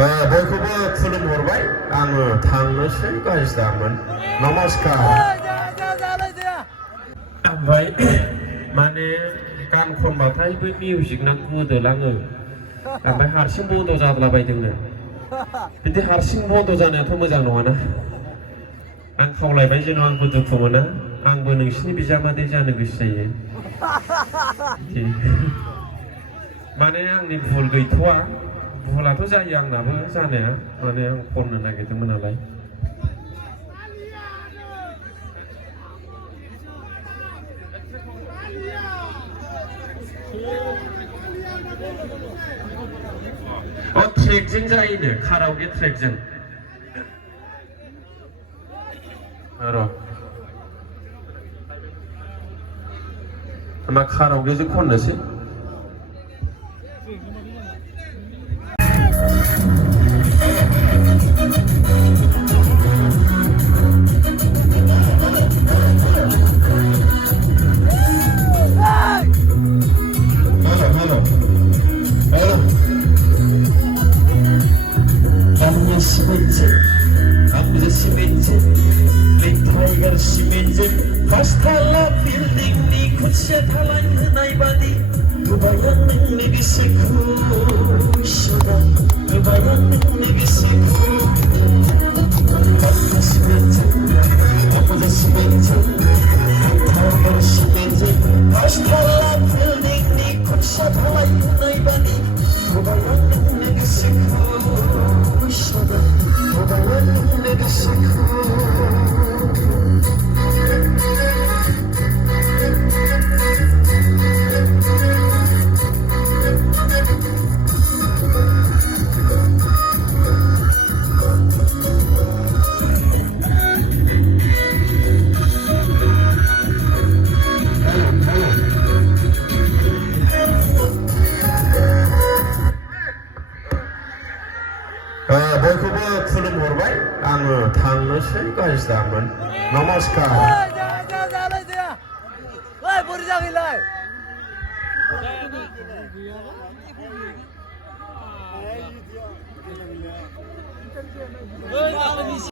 बयखौबो खुलुमहरबाय आङो थांनोसै गाज्रिदामोन नमस्कार ओमफ्राय माने गान खनबाथाय बै मिउजिक ना गोदोलाङो ओमफ्राय हारसिं बन्द जाद्लाबायदोंनो बिदि हारसिं बन्द जानायाथ' मोजां नङाना आं खावलायबाय जेन' आंबो दुखु मोना आंबो नोंसिनि बिजामादै जानो गोसो जायो माने आंनि भुल गैथ'वा भुलाथ' जायो आंनाबो जानाया माने आं खननो नागिरदोंमोन नालाय ट्रेकजों जायोनो कारावके ट्रेकजों र' होमबा कारावकेजों खननोसै Hastala building ni kutsa thalai hanai badi Gobayang ni biseku Shada Gobayang ni biseku Kapna simete Kapna simete Kapna simete Hastala building ni kutsa thalai hanai badi Gobayang ni biseku Shada Gobayang ni biseku बयखौबो खुलुमहरबाय आङो थांनोसै गाज्रिदामोन नमस्कार बोरै जागोनलाय